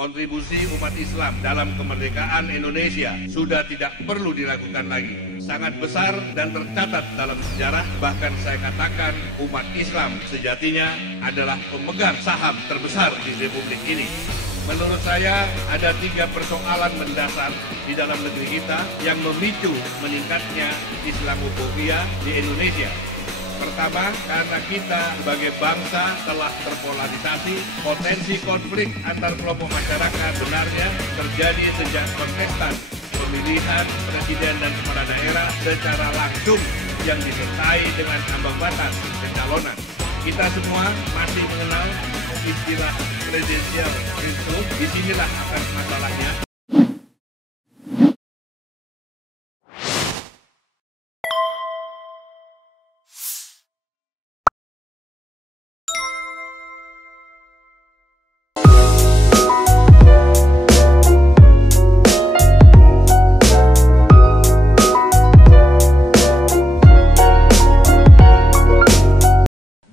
kontribusi umat Islam dalam kemerdekaan Indonesia sudah tidak perlu dilakukan lagi. Sangat besar dan tercatat dalam sejarah, bahkan saya katakan umat Islam sejatinya adalah pemegang saham terbesar di Republik ini. Menurut saya ada 3 persoalan mendasar di dalam negeri kita yang memicu meningkatnya Islamophobia di Indonesia. Pertama, karena kita sebagai bangsa telah terpolarisasi, potensi konflik antar kelompok masyarakat benarnya terjadi sejak kontestan pemilihan presiden dan kepala daerah secara langsung yang disertai dengan ambang batas pencalonan. Kita semua masih mengenal istilah presidensial threshold. Disinilah akar masalahnya.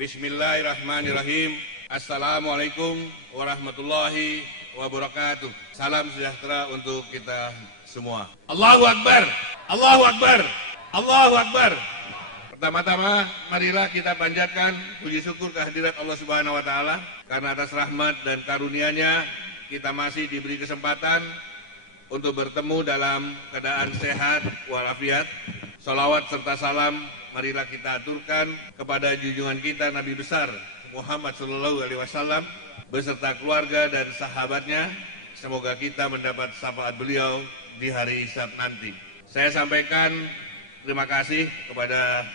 Bismillahirrahmanirrahim. Assalamualaikum warahmatullahi wabarakatuh. Salam sejahtera untuk kita semua. Allahu Akbar, Allahu Akbar, Allahu Akbar. Pertama-tama, marilah kita panjatkan puji syukur kehadirat Allah Subhanahu wa Ta'ala, karena atas rahmat dan karunia-Nya kita masih diberi kesempatan untuk bertemu dalam keadaan sehat walafiat. Salawat serta salam marilah kita aturkan kepada junjungan kita Nabi besar Muhammad Sallallahu Alaihi Wasallam beserta keluarga dan sahabatnya. Semoga kita mendapat syafaat beliau di hari hisab nanti. Saya sampaikan terima kasih kepada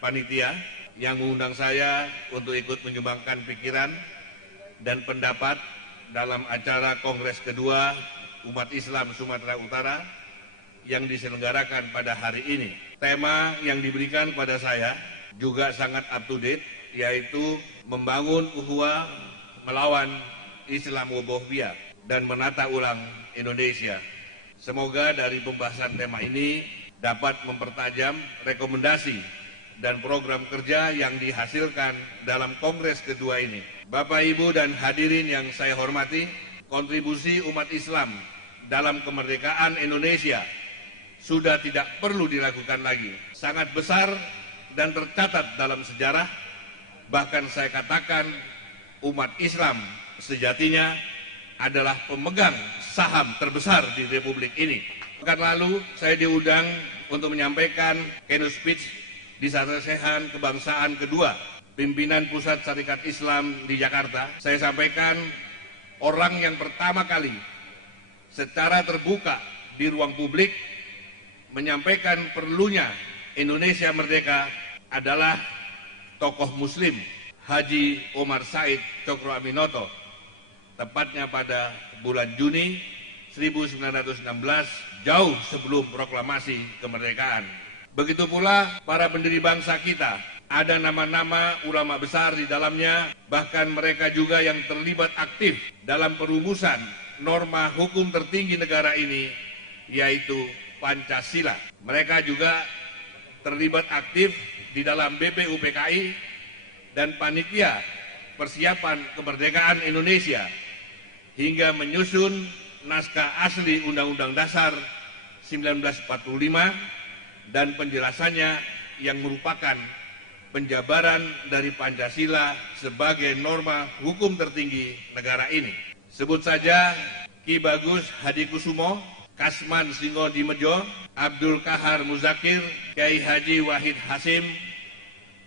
panitia yang mengundang saya untuk ikut menyumbangkan pikiran dan pendapat dalam acara Kongres kedua Umat Islam Sumatera Utara yang diselenggarakan pada hari ini. Tema yang diberikan pada saya juga sangat up to date, yaitu membangun ukhuwah melawan Islamophobia dan menata ulang Indonesia. Semoga dari pembahasan tema ini dapat mempertajam rekomendasi dan program kerja yang dihasilkan dalam Kongres kedua ini. Bapak, Ibu, dan hadirin yang saya hormati, kontribusi umat Islam dalam kemerdekaan Indonesia sudah tidak perlu dilakukan lagi. Sangat besar dan tercatat dalam sejarah, bahkan saya katakan umat Islam sejatinya adalah pemegang saham terbesar di Republik ini. Pekan lalu saya diundang untuk menyampaikan keynote speech di Sarsehan Kebangsaan kedua pimpinan Pusat Syarikat Islam di Jakarta. Saya sampaikan orang yang pertama kali secara terbuka di ruang publik menyampaikan perlunya Indonesia merdeka adalah tokoh Muslim Haji Omar Said Cokroaminoto, tepatnya pada bulan Juni 1916, jauh sebelum proklamasi kemerdekaan. Begitu pula para pendiri bangsa kita, ada nama-nama ulama besar di dalamnya, bahkan mereka juga yang terlibat aktif dalam perumusan norma hukum tertinggi negara ini, yaitu Pancasila. Mereka juga terlibat aktif di dalam BPUPKI dan panitia persiapan kemerdekaan Indonesia hingga menyusun naskah asli Undang-Undang Dasar 1945 dan penjelasannya yang merupakan penjabaran dari Pancasila sebagai norma hukum tertinggi negara ini. Sebut saja Ki Bagus Hadikusumo, Kasman Singo Dimejo, Abdul Kahar Muzakir, Kiai Haji Wahid Hasim,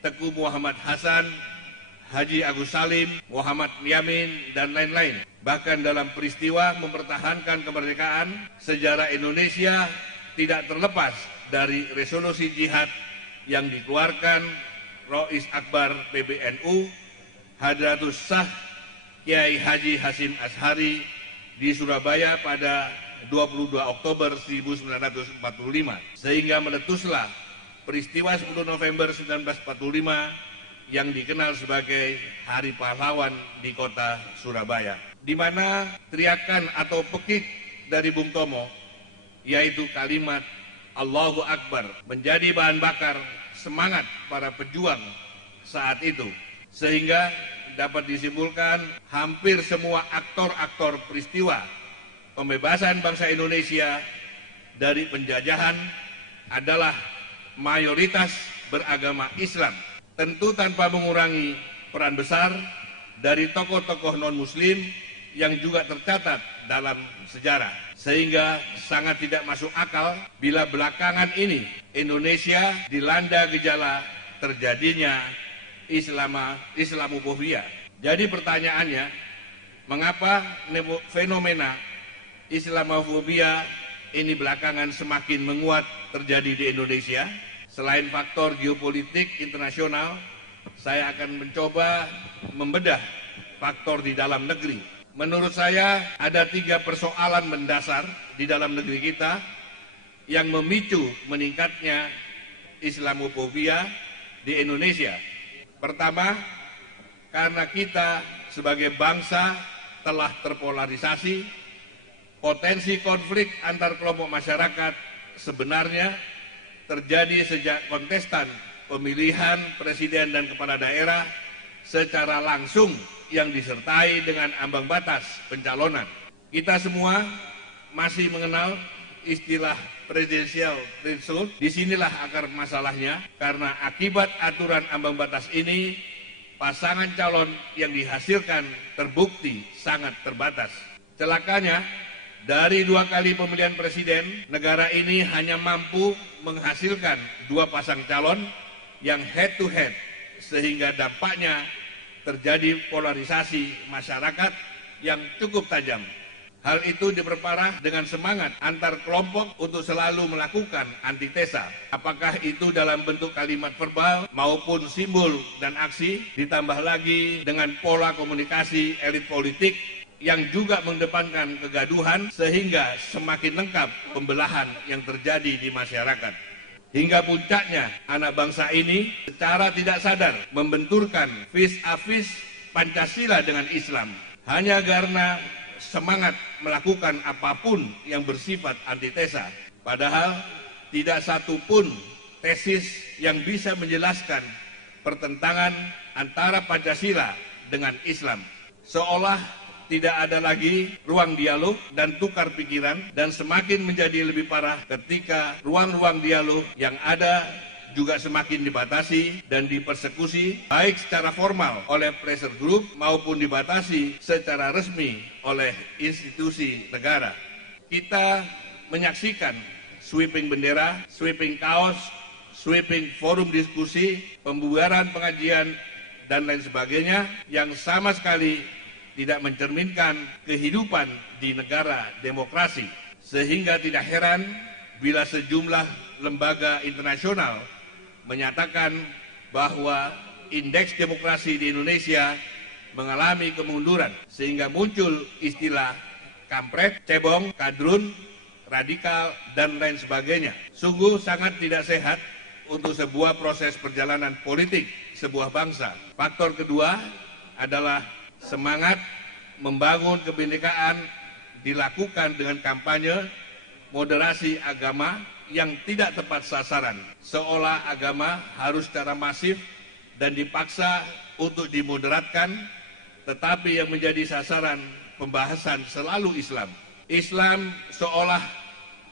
Teku Muhammad Hasan, Haji Agus Salim, Muhammad Yamin, dan lain-lain. Bahkan dalam peristiwa mempertahankan kemerdekaan, sejarah Indonesia tidak terlepas dari resolusi jihad yang dikeluarkan Rois Akbar PBNU, Hadratus Shah Kiai Haji Hasim Ashari di Surabaya pada 22 Oktober 1945, sehingga meletuslah peristiwa 10 November 1945 yang dikenal sebagai Hari Pahlawan di kota Surabaya, di mana teriakan atau pekik dari Bung Tomo, yaitu kalimat Allahu Akbar, menjadi bahan bakar semangat para pejuang saat itu, sehingga dapat disimpulkan hampir semua aktor-aktor peristiwa pembebasan bangsa Indonesia dari penjajahan adalah mayoritas beragama Islam, tentu tanpa mengurangi peran besar dari tokoh-tokoh non-muslim yang juga tercatat dalam sejarah. Sehingga sangat tidak masuk akal bila belakangan ini Indonesia dilanda gejala terjadinya Islamofobia. Jadi pertanyaannya, mengapa fenomena Islamofobia ini belakangan semakin menguat terjadi di Indonesia? Selain faktor geopolitik internasional, saya akan mencoba membedah faktor di dalam negeri. Menurut saya ada 3 persoalan mendasar di dalam negeri kita yang memicu meningkatnya Islamofobia di Indonesia. Pertama, karena kita sebagai bangsa telah terpolarisasi, potensi konflik antar kelompok masyarakat sebenarnya terjadi sejak kontestan pemilihan presiden dan kepala daerah secara langsung yang disertai dengan ambang batas pencalonan. Kita semua masih mengenal istilah presidensial threshold. Disinilah akar masalahnya, karena akibat aturan ambang batas ini, pasangan calon yang dihasilkan terbukti sangat terbatas. Celakanya, dari 2 kali pemilihan presiden, negara ini hanya mampu menghasilkan 2 pasang calon yang head to head, sehingga dampaknya terjadi polarisasi masyarakat yang cukup tajam. Hal itu diperparah dengan semangat antar kelompok untuk selalu melakukan antitesa. Apakah itu dalam bentuk kalimat verbal maupun simbol dan aksi, ditambah lagi dengan pola komunikasi elit politik yang juga mengedepankan kegaduhan sehingga semakin lengkap pembelahan yang terjadi di masyarakat. Hingga puncaknya anak bangsa ini secara tidak sadar membenturkan vis-a-vis Pancasila dengan Islam hanya karena semangat melakukan apapun yang bersifat antitesa. Padahal tidak satu pun tesis yang bisa menjelaskan pertentangan antara Pancasila dengan Islam. Seolah tidak ada lagi ruang dialog dan tukar pikiran, dan semakin menjadi lebih parah ketika ruang-ruang dialog yang ada juga semakin dibatasi dan dipersekusi baik secara formal oleh pressure group maupun dibatasi secara resmi oleh institusi negara. Kita menyaksikan sweeping bendera, sweeping kaos, sweeping forum diskusi, pembubaran pengajian, dan lain sebagainya yang sama sekali tidak mencerminkan kehidupan di negara demokrasi. Sehingga tidak heran bila sejumlah lembaga internasional menyatakan bahwa indeks demokrasi di Indonesia mengalami kemunduran, sehingga muncul istilah kampret, cebong, kadrun, radikal, dan lain sebagainya. Sungguh sangat tidak sehat untuk sebuah proses perjalanan politik sebuah bangsa. Faktor kedua adalah semangat membangun kebinekaan dilakukan dengan kampanye moderasi agama yang tidak tepat sasaran, seolah agama harus secara masif dan dipaksa untuk dimoderatkan, tetapi yang menjadi sasaran pembahasan selalu Islam. Islam seolah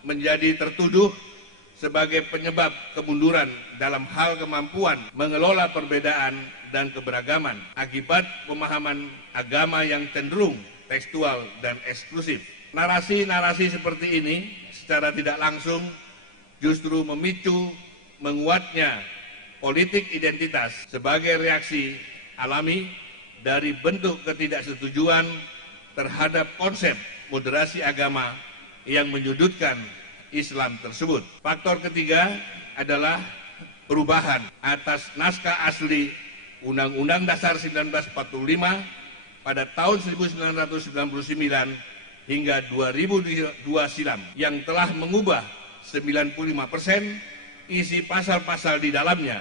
menjadi tertuduh sebagai penyebab kemunduran dalam hal kemampuan mengelola perbedaan dan keberagaman akibat pemahaman agama yang cenderung tekstual dan eksklusif. Narasi-narasi seperti ini secara tidak langsung justru memicu menguatnya politik identitas sebagai reaksi alami dari bentuk ketidaksetujuan terhadap konsep moderasi agama yang menyudutkan Islam tersebut. Faktor ketiga adalah perubahan atas naskah asli Undang-Undang Dasar 1945 pada tahun 1999 hingga 2002 silam yang telah mengubah 95% isi pasal-pasal di dalamnya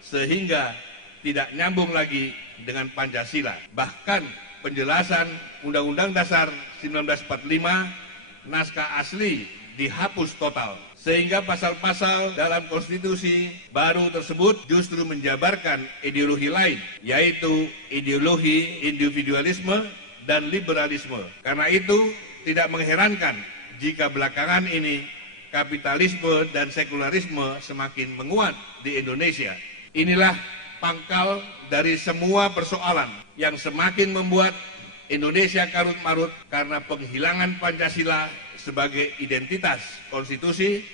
sehingga tidak nyambung lagi dengan Pancasila. Bahkan penjelasan Undang-Undang Dasar 1945 naskah asli dihapus total. Sehingga pasal-pasal dalam konstitusi baru tersebut justru menjabarkan ideologi lain, yaitu ideologi individualisme dan liberalisme. Karena itu tidak mengherankan jika belakangan ini kapitalisme dan sekularisme semakin menguat di Indonesia. Inilah pangkal dari semua persoalan yang semakin membuat Indonesia karut-marut karena penghilangan Pancasila sebagai identitas konstitusi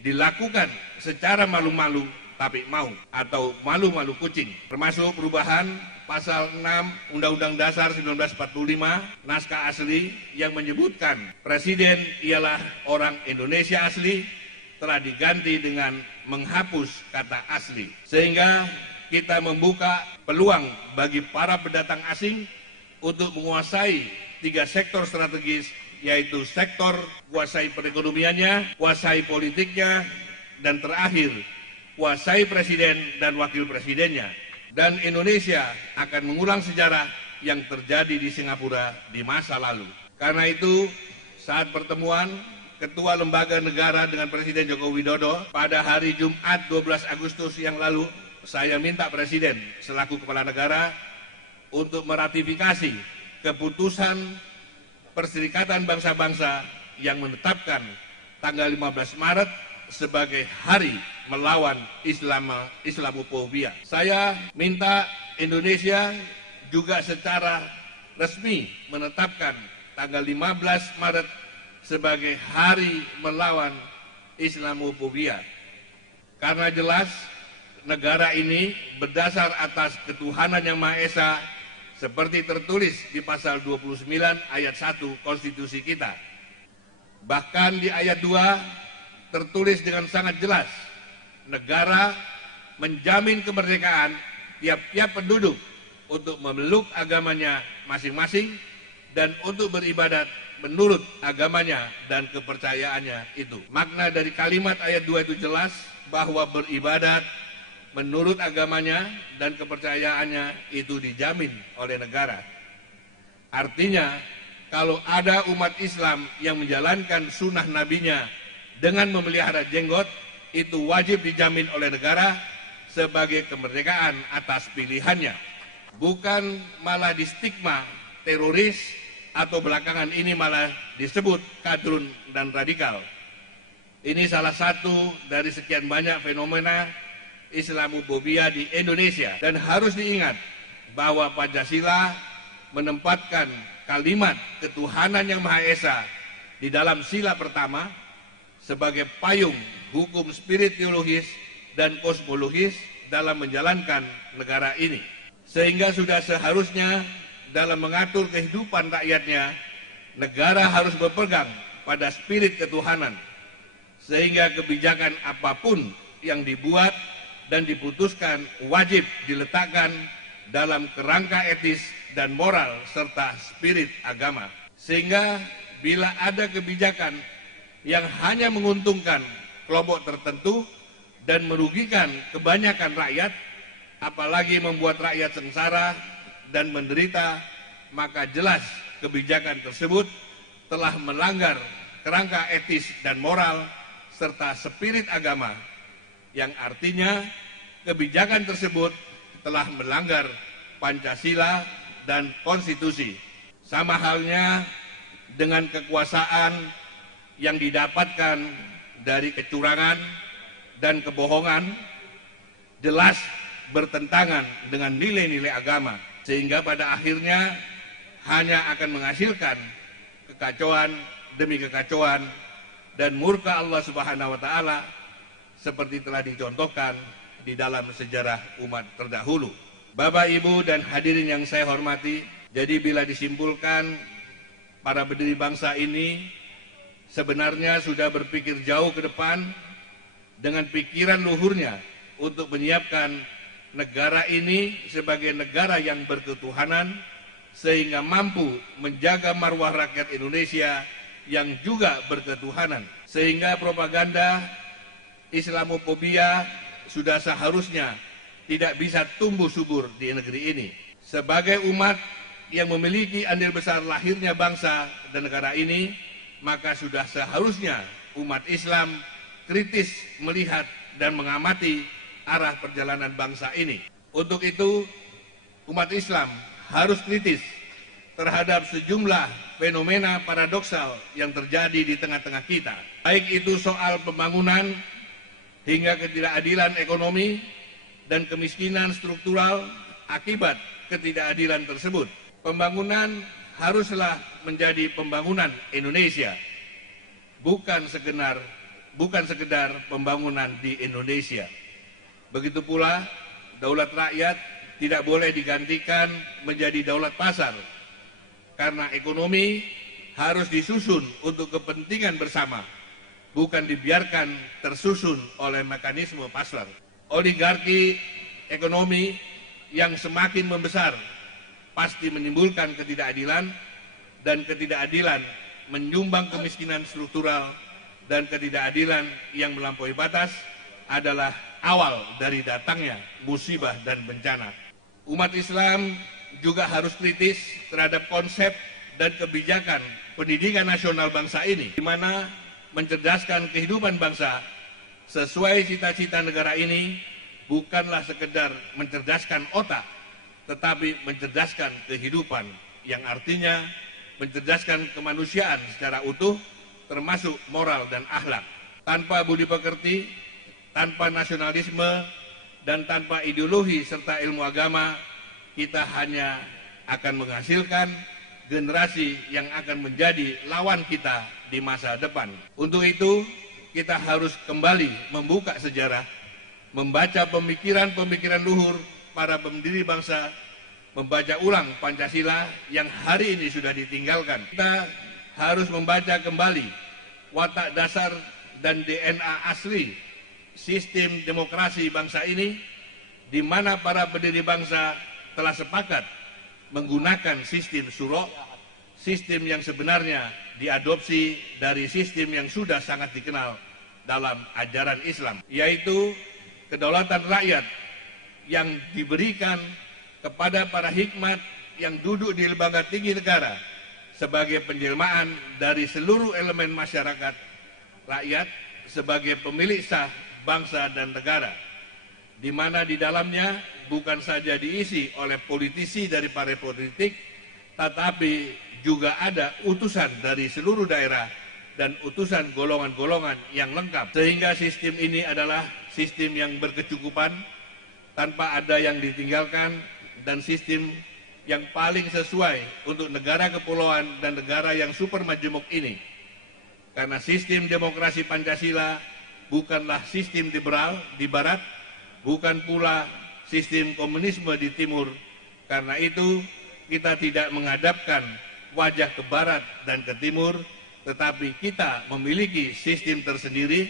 dilakukan secara malu-malu tapi mau atau malu-malu kucing, termasuk perubahan pasal 6 Undang-Undang Dasar 1945 naskah asli yang menyebutkan presiden ialah orang Indonesia asli telah diganti dengan menghapus kata asli, sehingga kita membuka peluang bagi para pendatang asing untuk menguasai 3 sektor strategis, yaitu sektor kuasai perekonomiannya, kuasai politiknya, dan terakhir kuasai presiden dan wakil presidennya. Dan Indonesia akan mengulang sejarah yang terjadi di Singapura di masa lalu. Karena itu, saat pertemuan Ketua Lembaga Negara dengan Presiden Joko Widodo pada hari Jumat 12 Agustus yang lalu, saya minta Presiden selaku Kepala Negara untuk meratifikasi keputusan Perserikatan Bangsa-Bangsa yang menetapkan tanggal 15 Maret sebagai hari melawan Islamophobia. Saya minta Indonesia juga secara resmi menetapkan tanggal 15 Maret sebagai hari melawan Islamophobia. Karena jelas negara ini berdasar atas ketuhanan yang Maha Esa seperti tertulis di pasal 29 ayat 1 konstitusi kita. Bahkan di ayat 2 tertulis dengan sangat jelas, negara menjamin kemerdekaan tiap-tiap penduduk untuk memeluk agamanya masing-masing dan untuk beribadat menurut agamanya dan kepercayaannya itu. Makna dari kalimat ayat 2 itu jelas bahwa beribadat menurut agamanya dan kepercayaannya itu dijamin oleh negara. Artinya, kalau ada umat Islam yang menjalankan sunnah nabinya dengan memelihara jenggot, itu wajib dijamin oleh negara sebagai kemerdekaan atas pilihannya. Bukan malah distigma teroris atau belakangan ini malah disebut kadrun dan radikal. Ini salah satu dari sekian banyak fenomena Islamophobia di Indonesia, dan harus diingat bahwa Pancasila menempatkan kalimat ketuhanan yang Maha Esa di dalam sila pertama sebagai payung hukum spirituologis dan kosmologis dalam menjalankan negara ini. Sehingga sudah seharusnya dalam mengatur kehidupan rakyatnya, negara harus berpegang pada spirit ketuhanan, sehingga kebijakan apapun yang dibuat dan diputuskan wajib diletakkan dalam kerangka etis dan moral serta spirit agama. Sehingga bila ada kebijakan yang hanya menguntungkan kelompok tertentu dan merugikan kebanyakan rakyat, apalagi membuat rakyat sengsara dan menderita, maka jelas kebijakan tersebut telah melanggar kerangka etis dan moral serta spirit agama, yang artinya kebijakan tersebut telah melanggar Pancasila dan konstitusi. Sama halnya dengan kekuasaan yang didapatkan dari kecurangan dan kebohongan, jelas bertentangan dengan nilai-nilai agama, sehingga pada akhirnya hanya akan menghasilkan kekacauan demi kekacauan dan murka Allah Subhanahu wa Ta'ala, seperti telah dicontohkan di dalam sejarah umat terdahulu. Bapak, Ibu, dan hadirin yang saya hormati, jadi bila disimpulkan, para pendiri bangsa ini sebenarnya sudah berpikir jauh ke depan dengan pikiran luhurnya untuk menyiapkan negara ini sebagai negara yang berketuhanan, sehingga mampu menjaga marwah rakyat Indonesia yang juga berketuhanan. Sehingga propaganda Islamophobia sudah seharusnya tidak bisa tumbuh subur di negeri ini. Sebagai umat yang memiliki andil besar lahirnya bangsa dan negara ini, maka sudah seharusnya umat Islam kritis melihat dan mengamati arah perjalanan bangsa ini. Untuk itu, umat Islam harus kritis terhadap sejumlah fenomena paradoksal yang terjadi di tengah-tengah kita. Baik itu soal pembangunan hingga ketidakadilan ekonomi dan kemiskinan struktural akibat ketidakadilan tersebut. Pembangunan haruslah menjadi pembangunan Indonesia, bukan sekedar pembangunan di Indonesia. Begitu pula, daulat rakyat tidak boleh digantikan menjadi daulat pasar, karena ekonomi harus disusun untuk kepentingan bersama, bukan dibiarkan tersusun oleh mekanisme pasar. Oligarki ekonomi yang semakin membesar pasti menimbulkan ketidakadilan, dan ketidakadilan menyumbang kemiskinan struktural, dan ketidakadilan yang melampaui batas adalah awal dari datangnya musibah dan bencana. Umat Islam juga harus kritis terhadap konsep dan kebijakan pendidikan nasional bangsa ini, di mana mencerdaskan kehidupan bangsa sesuai cita-cita negara ini bukanlah sekedar mencerdaskan otak, tetapi mencerdaskan kehidupan, yang artinya mencerdaskan kemanusiaan secara utuh, termasuk moral dan akhlak. Tanpa budi pekerti, tanpa nasionalisme, dan tanpa ideologi serta ilmu agama, kita hanya akan menghasilkan generasi yang akan menjadi lawan kita di masa depan. Untuk itu, kita harus kembali membuka sejarah, membaca pemikiran-pemikiran luhur para pendiri bangsa, membaca ulang Pancasila yang hari ini sudah ditinggalkan. Kita harus membaca kembali watak dasar dan DNA asli sistem demokrasi bangsa ini, di mana para pendiri bangsa telah sepakat menggunakan sistem syuro, sistem yang sebenarnya diadopsi dari sistem yang sudah sangat dikenal dalam ajaran Islam, yaitu kedaulatan rakyat yang diberikan kepada para hikmat yang duduk di lembaga tinggi negara sebagai penjelmaan dari seluruh elemen masyarakat rakyat sebagai pemilik sah bangsa dan negara, di mana di dalamnya bukan saja diisi oleh politisi dari partai politik, tetapi juga ada utusan dari seluruh daerah dan utusan golongan-golongan yang lengkap, sehingga sistem ini adalah sistem yang berkecukupan, tanpa ada yang ditinggalkan, dan sistem yang paling sesuai untuk negara kepulauan dan negara yang super majemuk ini. Karena sistem demokrasi Pancasila bukanlah sistem liberal di barat, bukan pula sistem komunisme di timur. Karena itu kita tidak menghadapkan wajah ke barat dan ke timur, tetapi kita memiliki sistem tersendiri,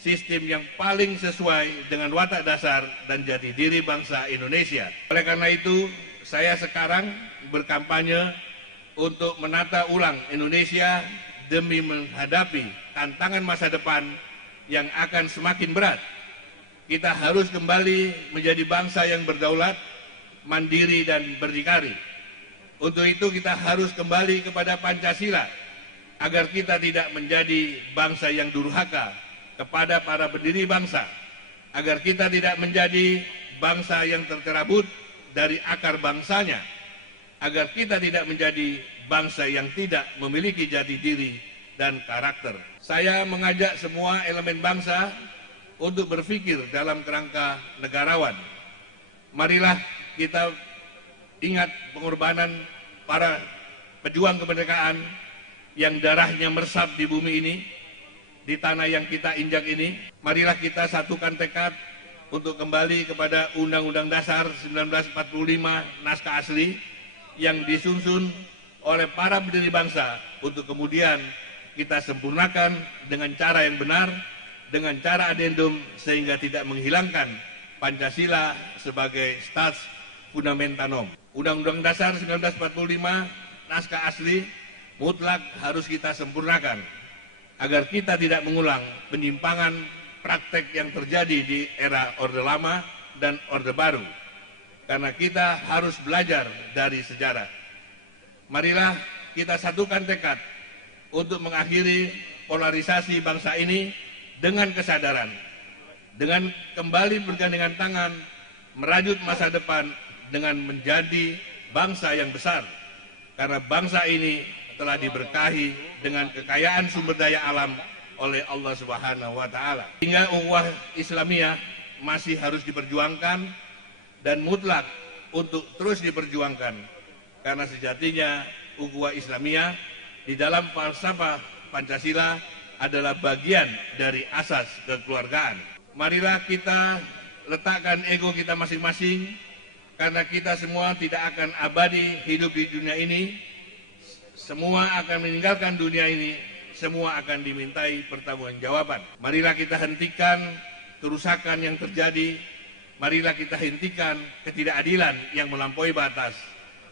sistem yang paling sesuai dengan watak dasar dan jati diri bangsa Indonesia. Oleh karena itu, saya sekarang berkampanye untuk menata ulang Indonesia demi menghadapi tantangan masa depan yang akan semakin berat. Kita harus kembali menjadi bangsa yang berdaulat, mandiri, dan berdikari. Untuk itu kita harus kembali kepada Pancasila, agar kita tidak menjadi bangsa yang durhaka kepada para pendiri bangsa, agar kita tidak menjadi bangsa yang tercerabut dari akar bangsanya, agar kita tidak menjadi bangsa yang tidak memiliki jati diri dan karakter. Saya mengajak semua elemen bangsa untuk berpikir dalam kerangka negarawan. Marilah kita ingat pengorbanan para pejuang kemerdekaan yang darahnya meresap di bumi ini, di tanah yang kita injak ini. Marilah kita satukan tekad untuk kembali kepada Undang-Undang Dasar 1945 naskah asli yang disusun oleh para pendiri bangsa, untuk kemudian kita sempurnakan dengan cara yang benar, dengan cara adendum, sehingga tidak menghilangkan Pancasila sebagai stats fundamentanum. Undang-Undang Dasar 1945 naskah asli mutlak harus kita sempurnakan, agar kita tidak mengulang penyimpangan praktek yang terjadi di era Orde Lama dan Orde Baru, karena kita harus belajar dari sejarah. Marilah kita satukan tekad untuk mengakhiri polarisasi bangsa ini dengan kesadaran, dengan kembali bergandengan tangan, merajut masa depan dengan menjadi bangsa yang besar. Karena bangsa ini telah diberkahi dengan kekayaan sumber daya alam oleh Allah Subhanahu wa Ta'ala. Hingga ukhuwah Islamiyah masih harus diperjuangkan dan mutlak untuk terus diperjuangkan. Karena sejatinya ukhuwah Islamiyah di dalam falsafah Pancasila adalah bagian dari asas kekeluargaan. Marilah kita letakkan ego kita masing-masing, karena kita semua tidak akan abadi hidup di dunia ini. Semua akan meninggalkan dunia ini, semua akan dimintai pertanggungjawaban. Marilah kita hentikan kerusakan yang terjadi. Marilah kita hentikan ketidakadilan yang melampaui batas.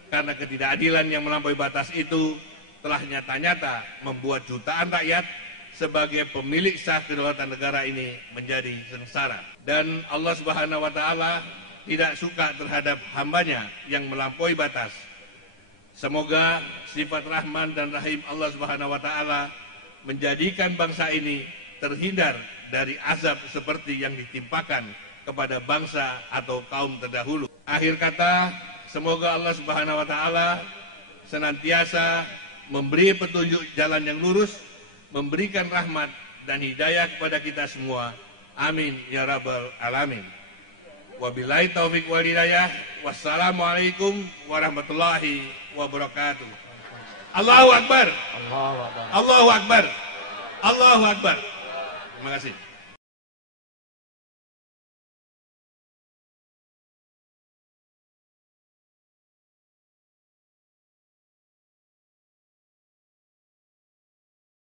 Karena ketidakadilan yang melampaui batas itu telah nyata-nyata membuat jutaan rakyat sebagai pemilik sah kedaulatan negara ini menjadi sengsara. Dan Allah Subhanahu wa Ta'ala tidak suka terhadap hambanya yang melampaui batas. Semoga sifat Rahman dan Rahim Allah Subhanahu wa Ta'ala menjadikan bangsa ini terhindar dari azab seperti yang ditimpakan kepada bangsa atau kaum terdahulu. Akhir kata, semoga Allah Subhanahu wa Ta'ala senantiasa memberi petunjuk jalan yang lurus, memberikan rahmat dan hidayah kepada kita semua. Amin ya rabbal alamin. Wabillahi taufiq wal hidayah. Wassalamualaikum warahmatullahi wabarakatuh. Allahu Akbar. Allahu Akbar. Allahu Akbar. Allahu Akbar. Terima kasih.